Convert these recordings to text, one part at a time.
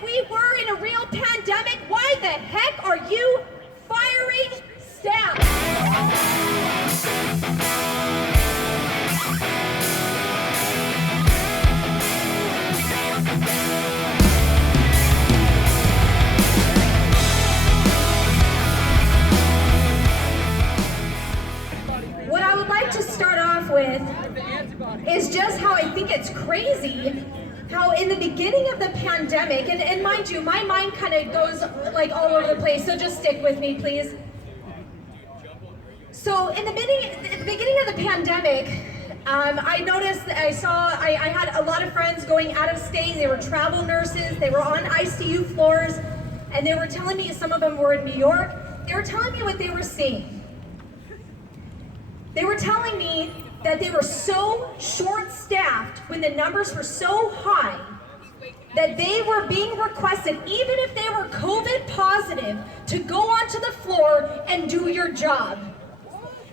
if we were in a real pandemic, why the heck are you firing staff? What I would like to start off with is just how I think it's crazy how in the beginning of the pandemic, and mind you, my mind kind of goes like all over the place, so just stick with me, please. So in the beginning of the pandemic, I noticed, I had a lot of friends going out of state. They were travel nurses, they were on ICU floors, and they were telling me, some of them were in New York, they were telling me what they were seeing. They were telling me that they were so short-staffed when the numbers were so high that they were being requested, even if they were COVID positive, to go onto the floor and do your job.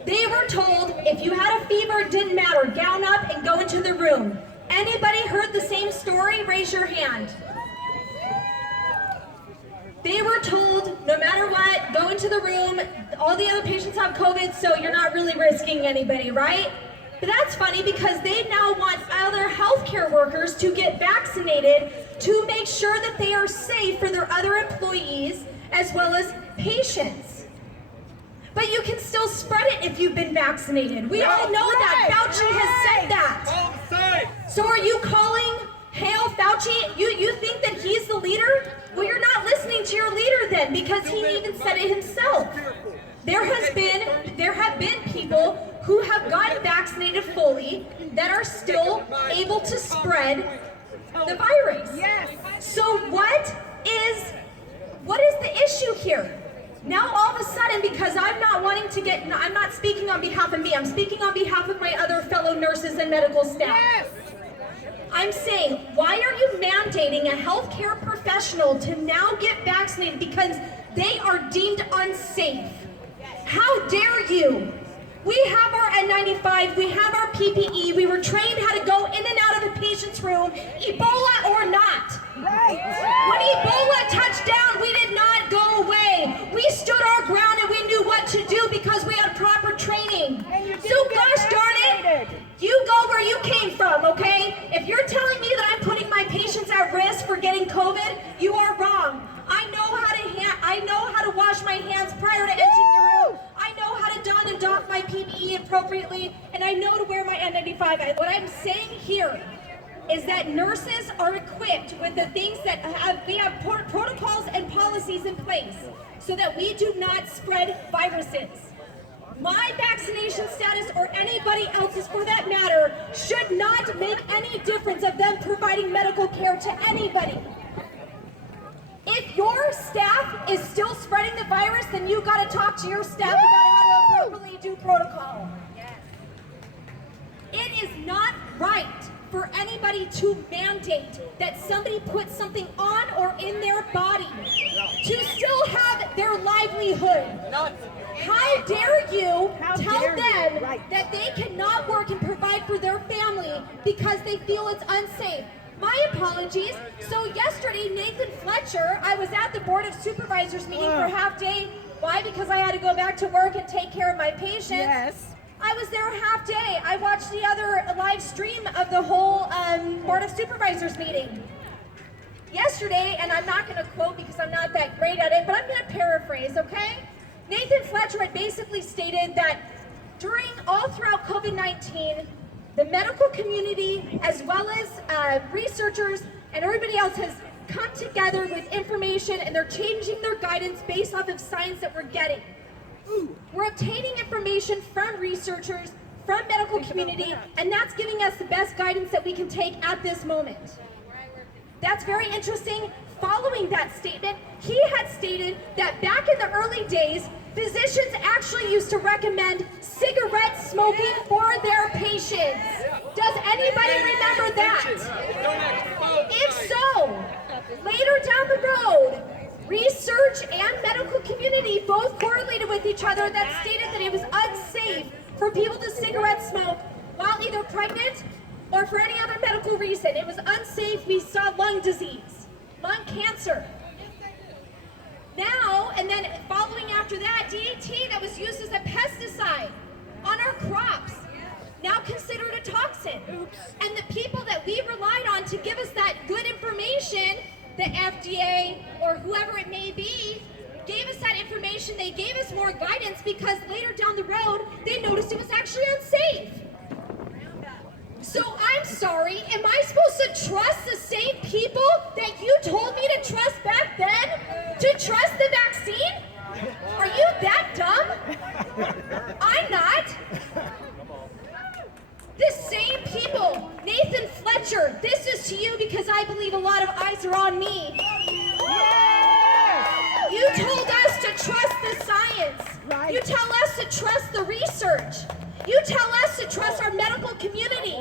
They were told, if you had a fever, it didn't matter, gown up and go into the room. Anybody heard the same story? Raise your hand. They were told, no matter what, go into the room. All the other patients have COVID, so you're not really risking anybody, right? But that's funny because they now want other healthcare workers to get vaccinated to make sure that they are safe for their other employees as well as patients. But you can still spread it if you've been vaccinated. We all know that. Fauci has said that. So are you calling Hail Fauci? You think that he's the leader? Well, you're not listening to your leader then, because he even said it himself. There have been people who have gotten vaccinated fully that are still able to spread the virus. Yes. So what is the issue here? Now all of a sudden, because I'm not speaking on behalf of me, I'm speaking on behalf of my other fellow nurses and medical staff. Yes. I'm saying, why are you mandating a healthcare professional to now get vaccinated because they are deemed unsafe? How dare you? We have our N95, we have our PPE, we were trained how to go in and out of the patient's room, Ebola or not. Right. When Ebola touched down, we did not go away. We stood our ground and we knew what to do because we had proper training. So gosh darn it, you go where you came from, okay? If you're telling me that I'm putting my patients at risk for getting COVID, you are wrong. I know how to wash my hands prior to entering the room. I know how to don and doff my PPE appropriately, and I know to wear my N95. What I'm saying here is that nurses are equipped with the things that we have protocols and policies in place so that we do not spread viruses. My vaccination status, or anybody else's for that matter, should not make any difference of them providing medical care to anybody. If your staff is still spreading the virus, then you got to talk to your staff about how to properly do protocol. It is not right for anybody to mandate that somebody put something on or in their body to still have their livelihood. How dare you tell them that they cannot work and provide for their family because they feel it's unsafe? My apologies. So yesterday, Nathan Fletcher, I was at the Board of Supervisors meeting for half day. Why? Because I had to go back to work and take care of my patients. Yes. I was there half day. I watched the other live stream of the whole Board of Supervisors meeting. Yesterday, and I'm not going to quote because I'm not that great at it, but I'm going to paraphrase, okay? Nathan Fletcher had basically stated that all throughout COVID-19, the medical community, as well as researchers and everybody else, has come together with information, and they're changing their guidance based off of science that we're getting. We're obtaining information from researchers, from medical community, and that's giving us the best guidance that we can take at this moment. That's very interesting. Following that statement, he had stated that back in the early days, physicians actually used to recommend cigarette smoking for their patients. Does anybody remember that? If so, later down the road, research and medical community both correlated with each other that stated that it was unsafe for people to cigarette smoke while either pregnant or for any other medical reason. It was unsafe. We saw lung disease. lung cancer. Now, and then following after that, DDT that was used as a pesticide on our crops, now considered a toxin. Oops. And the people that we relied on to give us that good information, the FDA or whoever it may be, gave us that information. They gave us more guidance because later down the road, they noticed it was actually unsafe. So I'm sorry, am I supposed to trust the same people that you told me to trust back then to trust the vaccine? Are you that dumb? I'm not. The same people, Nathan Fletcher, this is to you because I believe a lot of eyes are on me. Yes! You told us to trust the science. Right. You tell us to trust the research. You tell us to trust our medical community.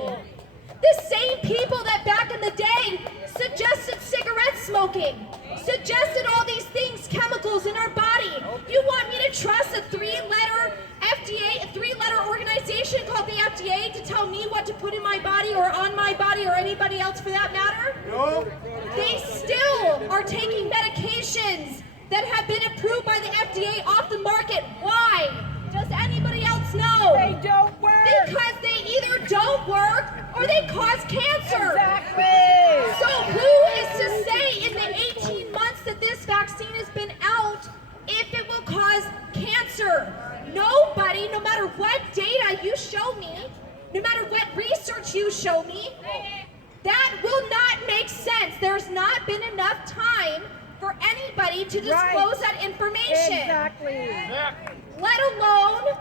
The same people that back in the day suggested cigarette smoking, suggested all these things, chemicals in our body. You want me to trust a three-letter FDA, a three-letter organization called the FDA to tell me what to put in my body or on my body or anybody else for that matter? No. They still are taking medications that have been approved by the FDA off the market. Why? Does anybody else know? They don't work. Because they either don't work or they cause cancer. Exactly. So who is to say in the 18 months that this vaccine has been out if it will cause cancer? Nobody, no matter what data you show me, no matter what research you show me, that will not make sense. There's not been enough time for anybody to disclose that information. Exactly. Let alone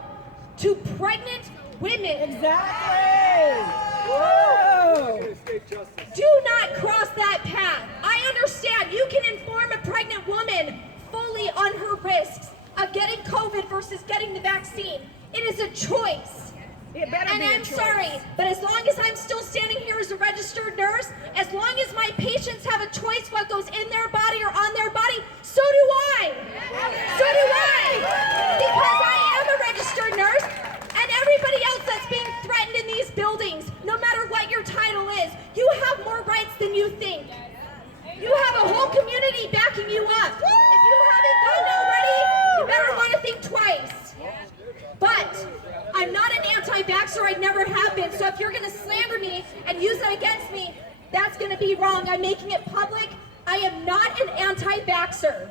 to pregnant women. Exactly. Whoa. Do not cross that path. I understand you can inform a pregnant woman fully on her risks of getting COVID versus getting the vaccine. It is a choice. It better And be a I'm choice. sorry, but as long as I'm still standing here as a registered nurse, as long as my patients have a choice what goes in their body or on their body, so do I. So do I. Because I am a registered nurse, and everybody else that's being threatened in these buildings, no matter what your title is, you have more rights than you think. You have a whole community backing you up. If you haven't done already, you better want to think twice. But I'm not an anti-vaxxer, I never have been, so if you're going to slander me and use it against me, that's going to be wrong. I'm making it public. I am not an anti-vaxxer.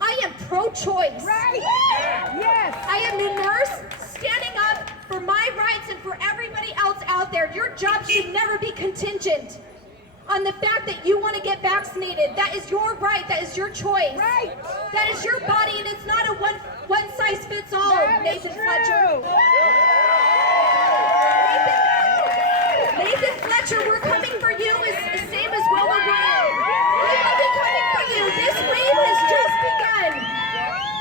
I am pro-choice. Right. Yes. I am a nurse standing up for my rights and for everybody else out there. Your job should never be contingent on the fact that you want to get vaccinated. That is your right. That is your choice. Right. That is your body, and it's not a one size fits all, That is Nathan true. Fletcher. Nathan Fletcher, we're coming for you as the same as Will O'Brien. We will be coming for you. This wave has just begun.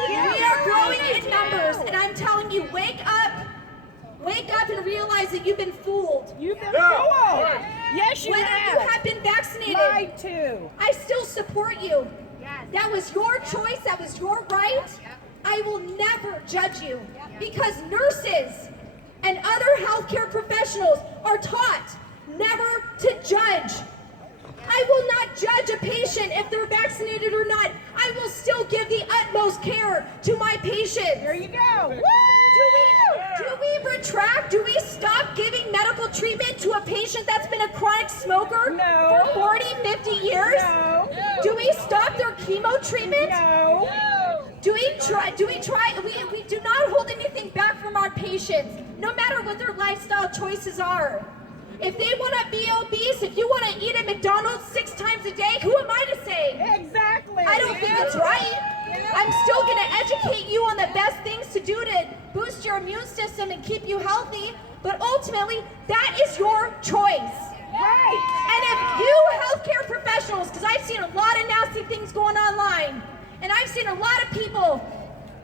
We are growing in numbers, and I'm telling you, wake up. Wake up and realize that you've been fooled. You've been fooled. Yes, you Whether have. you have been vaccinated, Lied to. I still support you. That was your choice. That was your right. I will never judge you because nurses and other healthcare professionals are taught never to judge. I will not judge a patient if they're vaccinated or not. I will still give the utmost care to my patients. There you go. Do we retract? Do we stop giving medical treatment to a patient that's been a chronic smoker No. for 40, 50 years? No. Do we stop their chemo treatment? No. Do we try? We do not hold anything back from our patients, no matter what their lifestyle choices are. If they want to be obese, if you want to eat at McDonald's 6 times a day, who am I to say? Exactly. I don't think it's right. I'm still going to educate you on the best things to do to boost your immune system and keep you healthy, but ultimately, that is your choice. Right. And if you healthcare professionals, because I've seen a lot of nasty things going online, and I've seen a lot of people,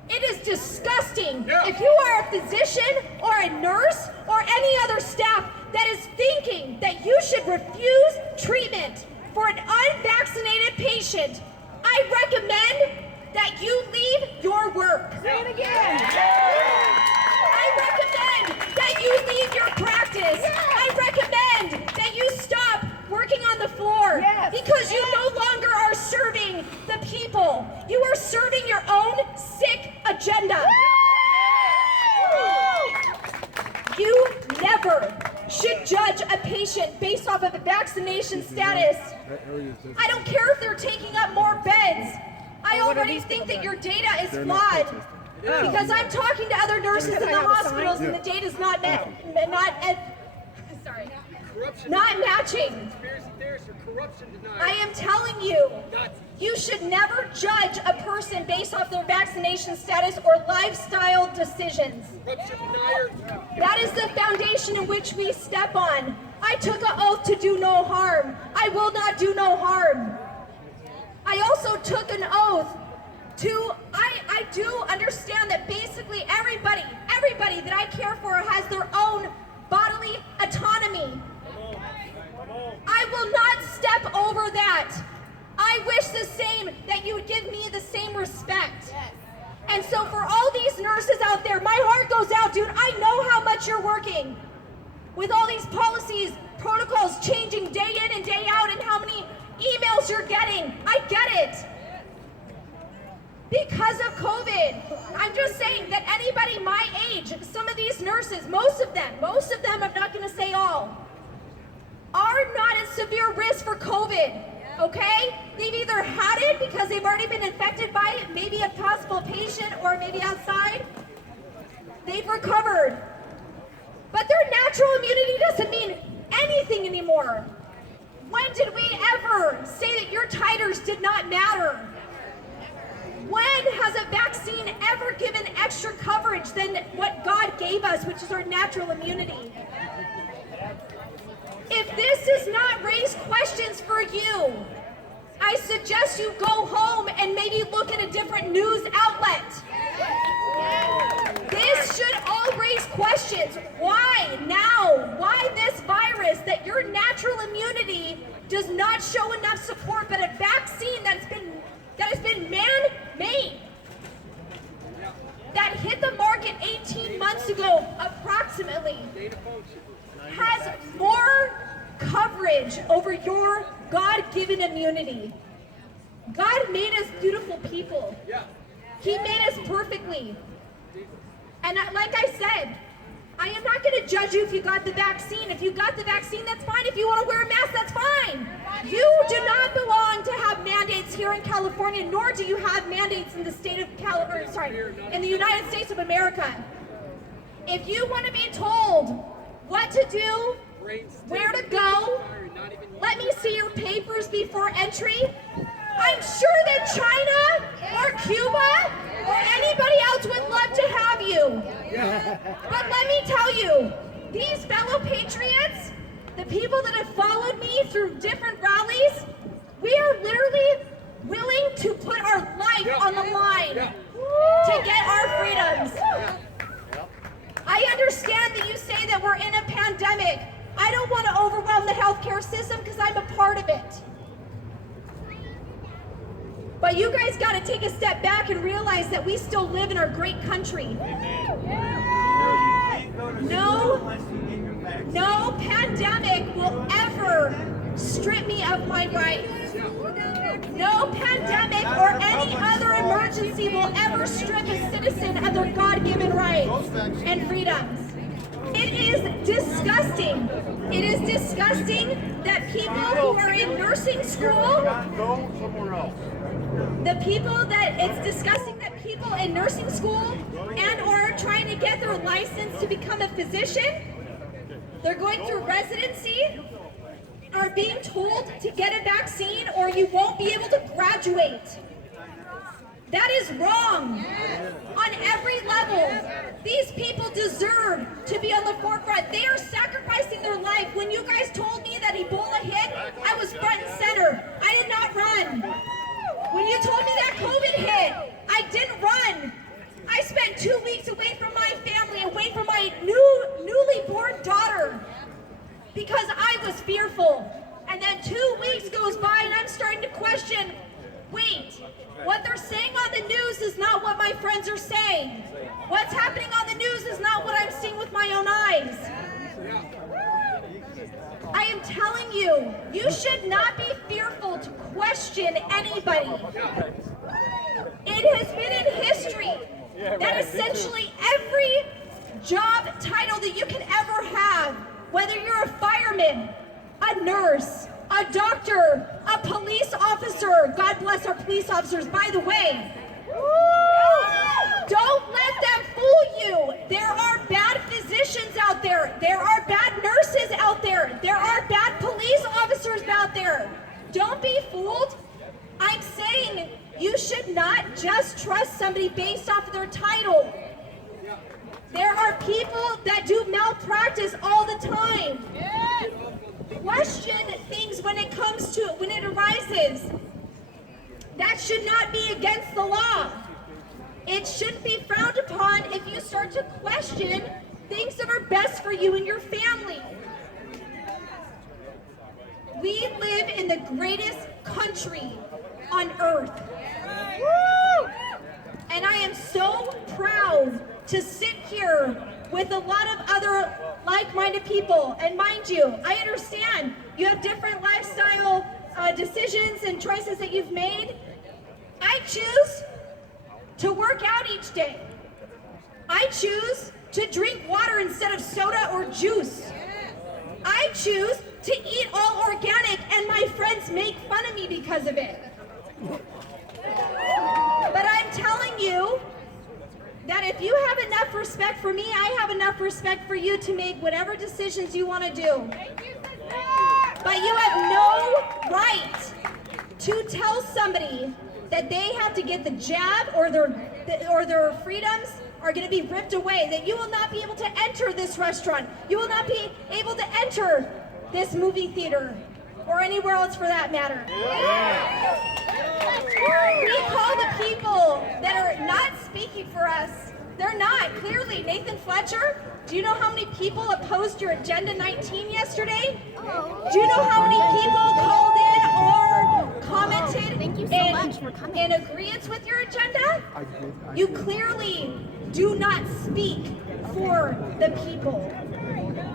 it is disgusting. If you are a physician or a nurse or any other staff that is thinking that you should refuse treatment for an unvaccinated patient, I recommend that you leave your work. Say it again. I recommend that you leave your practice. I recommend that you stop working on the floor Yes. because you no longer are serving vaccination status. I don't care if they're taking up more beds. I already think that your data is flawed because I'm talking to other nurses in the hospitals and the data's not matching. I am telling you, you should never judge a person based off their vaccination status or lifestyle decisions. That is the foundation in which we step on. I took an oath to do no harm. I will not do no harm. I also took an oath to, I do understand that basically everybody that I care for has their own bodily autonomy. I will not step over that. I wish the same, that you would give me the same respect. And so for all these nurses out there, my heart goes out, dude. I know how much you're working with all these policies, protocols changing day in and day out, and how many emails you're getting. I get it. Because of COVID. I'm just saying that anybody my age, some of these nurses, most of them, I'm not going to say all, are not at severe risk for COVID, okay? They've either had it because they've already been infected by it, maybe a possible patient or maybe outside. They've recovered. But their natural immunity doesn't mean anything anymore. When did we ever say that your titers did not matter? When has a vaccine ever given extra coverage than what God gave us, which is our natural immunity? If this does not raise questions for you, I suggest you go home and maybe look at a different news outlet. This should all raise questions. Why now? Why this virus that your natural immunity does not show enough support, but a vaccine that has been man-made, that hit the market 18 months ago approximately, has more coverage over your God-given immunity. God made us beautiful people. He made us perfectly. And like I said, I am not going to judge you if you got the vaccine. If you got the vaccine, that's fine. If you want to wear a mask, that's fine. You do not belong to have mandates here in California, nor do you have mandates in the state of in the United States of America. If you want to be told what to do, where to go, let me see your papers before entry. I'm sure that China or Cuba or anybody else would love to have you. But let me tell you, these fellow patriots, the people that have followed me through different rallies, we are literally willing to put our life on the line to get our freedoms. I understand that you say that we're in a pandemic. I don't want to overwhelm the healthcare system because I'm a part of it. But you guys got to take a step back and realize that we still live in our great country. No pandemic will ever strip me of my rights. No pandemic or any other emergency will ever strip a citizen of their God-given rights and freedoms. It is disgusting. It is disgusting that people who are in nursing school, it's disgusting that people in nursing school and or trying to get their license to become a physician, they're going through residency, are being told to get a vaccine or you won't be able to graduate. That is wrong on every level. These people deserve to be on the forefront. They are sacrificing their life. When you guys told me that Ebola hit, I was front and center. I did not run. When you told me that COVID hit, I didn't run. I spent 2 weeks away from my family, away from my newly born daughter, because I was fearful. And then 2 weeks goes by and I'm starting to question, wait, what they're saying on the news is not what my friends are saying. What's happening on the news is not what I'm seeing with my own eyes. I am telling you, you should not be fearful to question anybody. It has been in history that essentially every job title that you can ever have, whether you're a fireman, a nurse, a doctor, a police officer. God bless our police officers, by the way. Don't let them fool you. There are bad physicians out there. There are bad nurses out there. There are bad police officers out there. Don't be fooled. I'm saying you should not just trust somebody based off of their title. There are people that do malpractice all the time. Question things when it arises. That should not be against the law. It shouldn't be frowned upon if you start to question things that are best for you and your family. We live in the greatest country on earth. Woo! And I am so proud to sit here with a lot of other like-minded people. And mind you, I understand you have different lifestyle decisions and choices that you've made. I choose to work out each day. I choose to drink water instead of soda or juice. I choose to eat all organic, and my friends make fun of me because of it. But I'm telling you that if you have enough respect for me, I have enough respect for you to make whatever decisions you want to do. But you have no right to tell somebody that they have to get the jab or their freedoms are going to be ripped away, that you will not be able to enter this restaurant. You will not be able to enter this movie theater or anywhere else for that matter. We call the people that are not speaking for us. They're not. Clearly, Nathan Fletcher, do you know how many people opposed your Agenda 19 yesterday? Do you know how many people called in or commented in agreement with your agenda? You clearly do not speak for the people.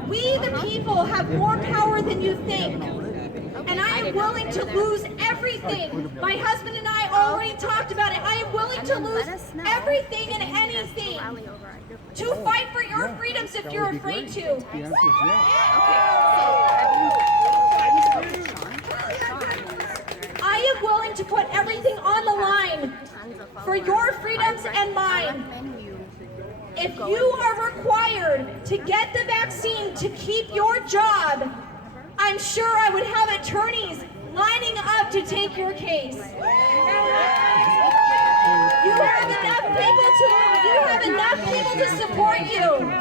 We, the people, have more power than you think. And I am willing to lose everything. My husband and I already talked about it. I am willing to lose everything and anything to fight for your freedoms if you're afraid to. I am willing to put everything on the line for your freedoms and mine. If you are required to get the vaccine to keep your job, I'm sure I would have attorneys lining up to take your case. You have enough people to support you.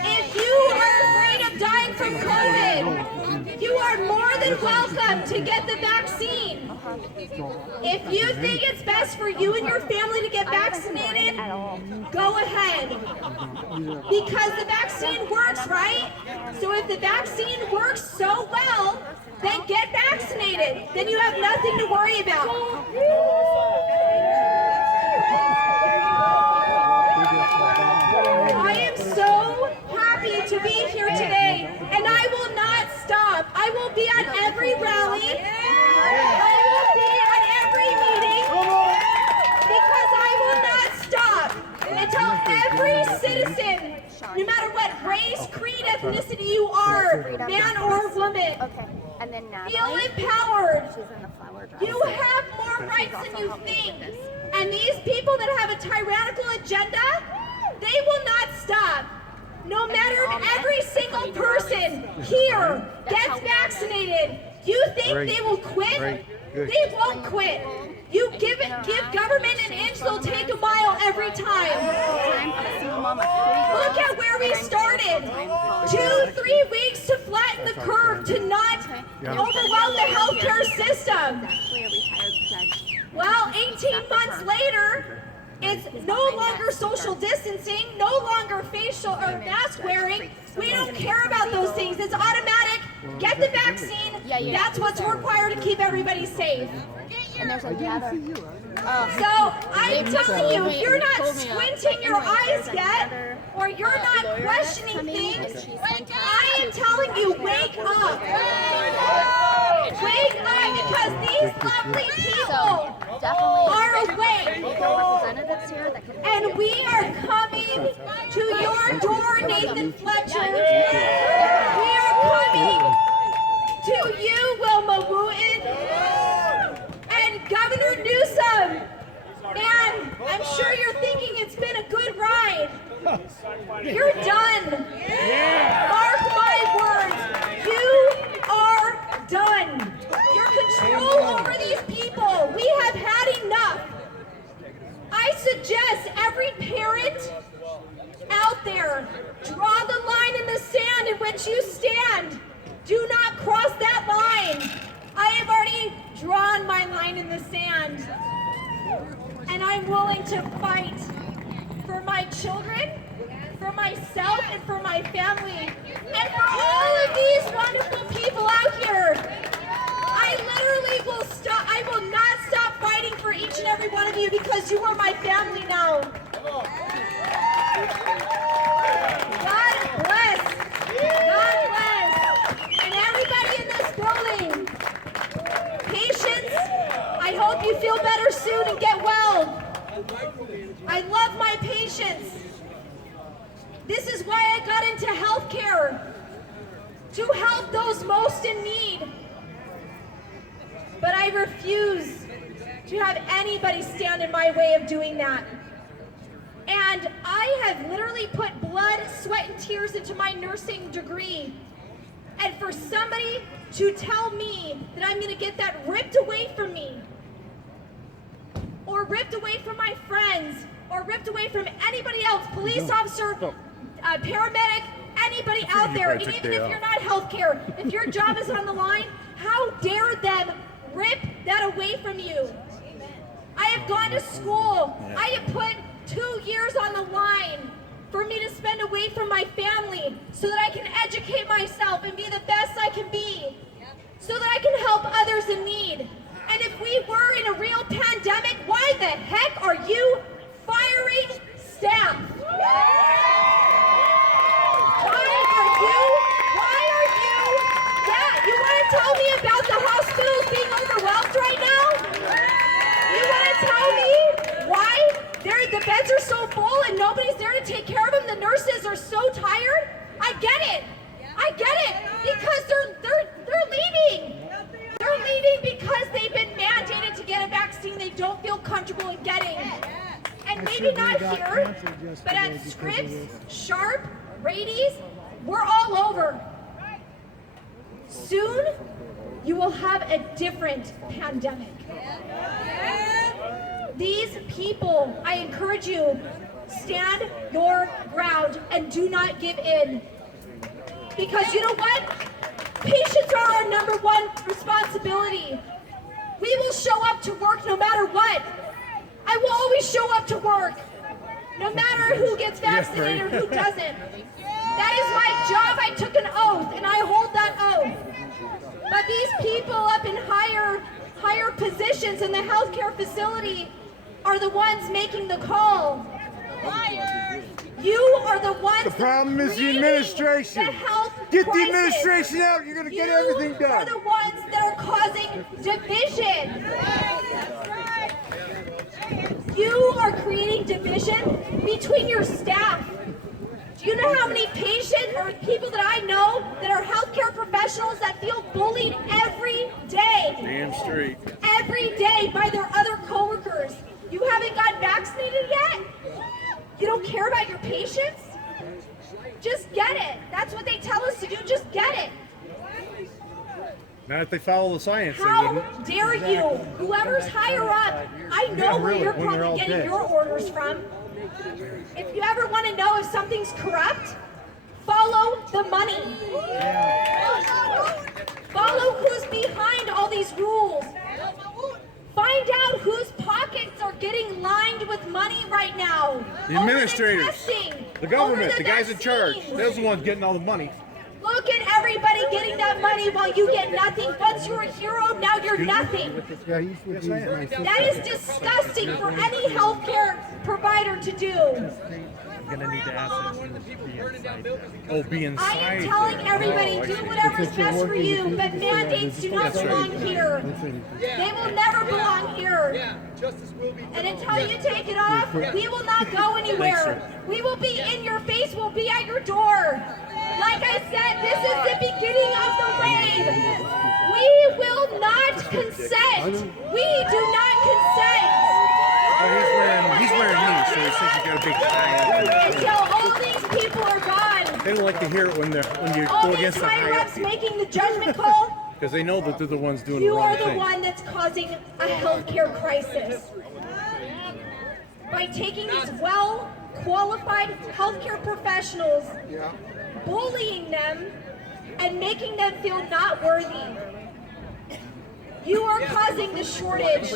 If you are afraid of dying from COVID, you are more than welcome to get the vaccine. If you think it's best for you and your family to get vaccinated, go ahead. Because the vaccine works, right? So if the vaccine works so well, then get vaccinated. Then you have nothing to worry about. I am so happy to be here today, and I will not stop. I will be at every rally. I will be at every meeting because I will not stop until every citizen, no matter what race, creed, ethnicity you are, man or woman, feel empowered. You have more rights than you think. And these people that have a tyrannical agenda, they will not stop. No matter if every single person here gets vaccinated, you think they will quit? They won't quit. You give government an inch, they'll take a mile every time. Look at where we started. 2-3 weeks to flatten the curve, to not overwhelm the healthcare system. Well, 18 months later, it's no longer social distancing, no longer facial or mask wearing. We don't care about those things. It's automatic. Get the vaccine. That's what's required to keep everybody safe. So I'm telling you, if you're not squinting your eyes yet, or you're not questioning things, I am telling you, wake up. Wake up, because these lovely people are awake. And we are coming to your door, Nathan Fletcher. We are coming To you, Wilma Wooten, and Governor Newsom. Man, I'm sure you're thinking it's been a good ride. You're done. Mark my words. You are done. Your control over these people. We have had enough. I suggest every parent out there, draw the line in the sand in which you stand. Do not cross that line. I have already drawn my line in the sand. And I'm willing to fight for my children, for myself, and for my family, and for all of these wonderful people out here. I literally will stop. I will not stop fighting for each and every one of you because you are my family now. God bless. God bless. And everybody in this building, patience. I hope you feel better soon and get well. I love my patients. This is why I got into healthcare, to help those most in need. But I refuse to have anybody stand in my way of doing that. And I have literally put blood, sweat, and tears into my nursing degree. And for somebody to tell me that I'm going to get that ripped away from me, or ripped away from my friends, or ripped away from anybody else, police officer, paramedic, anybody out there, and even if you're not healthcare, if your job is on the line, how dare them rip that away from you? I have gone to school. I have put 2 years on the line for me to spend away from my family so that I can educate myself and be the best I can be, so that I can help others in need. And if we were in a real pandemic, why the heck are you firing staff? You want to tell me about the hospitals being overwhelmed right now? You want to tell me why the beds are so full and nobody's there to take care of them? The nurses are so tired? I get it. I get it. Because they're leaving. They're leaving because they've been mandated to get a vaccine they don't feel comfortable in getting. And maybe not here, but at Scripps, Sharp, Rady's, we're all over. Soon, you will have a different pandemic. These people, I encourage you, stand your ground and do not give in. Because you know what? Patients are our #1 responsibility. We will show up to work no matter what. I will always show up to work, no matter who gets vaccinated or who doesn't. That is my job. I took an oath, and I hold that oath. But these people up in higher positions in the healthcare facility are the ones making the call. Liars! You are the ones. The problem is the administration. The health Get crisis. the administration out. You're going to get everything done. You are the ones that are causing division. You are creating division between your staff. Do you know how many patients or people that I know that are healthcare professionals that feel bullied every day? Damn straight. Every day by their other coworkers. You haven't got vaccinated yet? You don't care about your patients? Just get it. That's what they tell us to do. Just get it. Not if they follow the science. How dare you? Whoever's higher up, I know where you're probably getting your orders from. If you ever want to know if something's corrupt, follow the money. Follow who's behind all these rules. Find out whose pockets are getting lined with money right now. The administrators, testing, the government, the guys in charge. vaccines. They're the ones getting all the money. Look at everybody getting that money while you get nothing. Once you're a hero, now you're nothing. That is disgusting for any healthcare provider to do. I'm gonna need to ask them to be inside. Oh, be inside. I am telling everybody, do whatever's best for you, but mandates do not belong here. They will never belong here. And until you take it off, we will not go anywhere. We will be in your face, we'll be at your door. Like I said, this is the beginning of the rave. We will not consent. We do not consent. Oh, he's wearing these, so he thinks he's got a big tie. Until all these people are gone. They don't like to hear it when you All go these against the high high reps making the judgment call. because they know that they're the ones doing You the are wrong the thing. one that's causing a healthcare crisis. By taking these well-qualified healthcare professionals, bullying them, and making them feel not worthy. You are causing the shortage.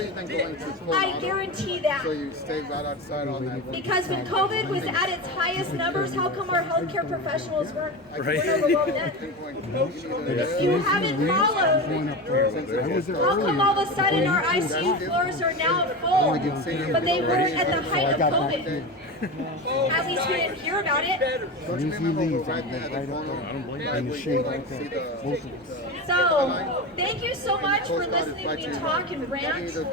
I guarantee that. So you stay right outside on that. Because when COVID was at its highest numbers, how come our healthcare professionals weren't overwhelmed then? If you haven't followed, how come all of a sudden our ICU floors are now full, but they weren't at the height of COVID? At least we didn't hear about it. So, thank you so much for listening to me talk and rant and vent.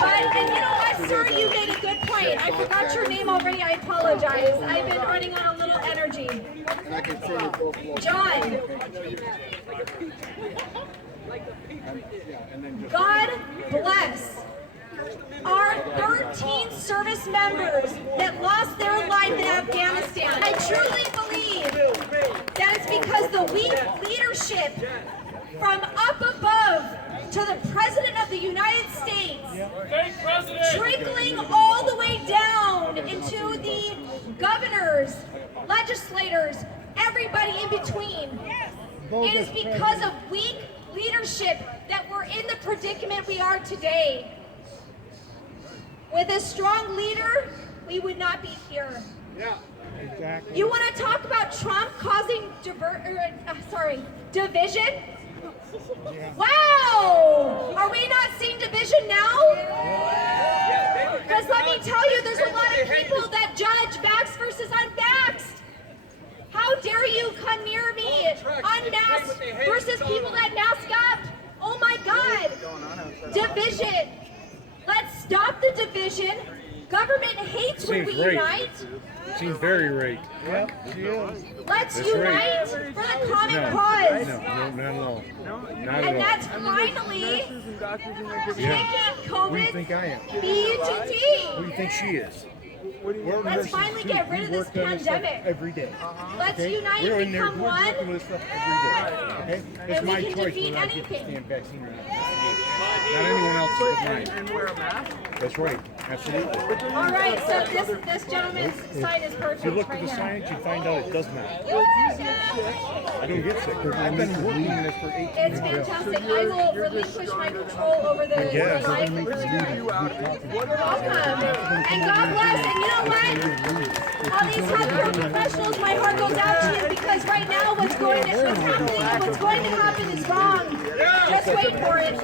But, and you know what, sir, you made a good point. I forgot your name already. I apologize. I've been running on a little energy. John. God bless our 13 service members that lost their life in Afghanistan. I truly believe that it's because the weak leadership from up above to the President of the United States, trickling all the way down into the governors, legislators, everybody in between. It is because of weak leadership that we're in the predicament we are today. With a strong leader, we would not be here. Yeah, exactly. You want to talk about Trump causing division? Wow! Are we not seeing division now? Because let me tell you, there's a lot of people that judge vaxxed versus unvaxxed. How dare you come near me, unmasked versus people that mask up? Oh my God! Division. Let's stop the division. Government hates when we unite. Seems very right. Yep, she is. Let's That's unite right. for the common No, cause. no, not at all. Not at And all. that's finally Yeah. taking What do you COVID think I am? B to What do D. you think she is? Let's finally get rid of this pandemic. Every day. Let's Okay? unite We're and in there become working one, with this stuff every day. Okay? It's and we my can choice defeat whether I get the anything. damn vaccine or not. Not anyone else's but mine. And wear a mask? That's right. Absolutely. All right, so this gentleman's side is If you perfect look at right the now. science, you find out it does not. I don't get sick. I've been working in this for 18 It's years. fantastic. I will relinquish my control over the guess. live. Welcome. And God bless. And you know what? All these healthcare professionals, my heart goes out to you because right now what's going to happen is wrong. Just wait for it.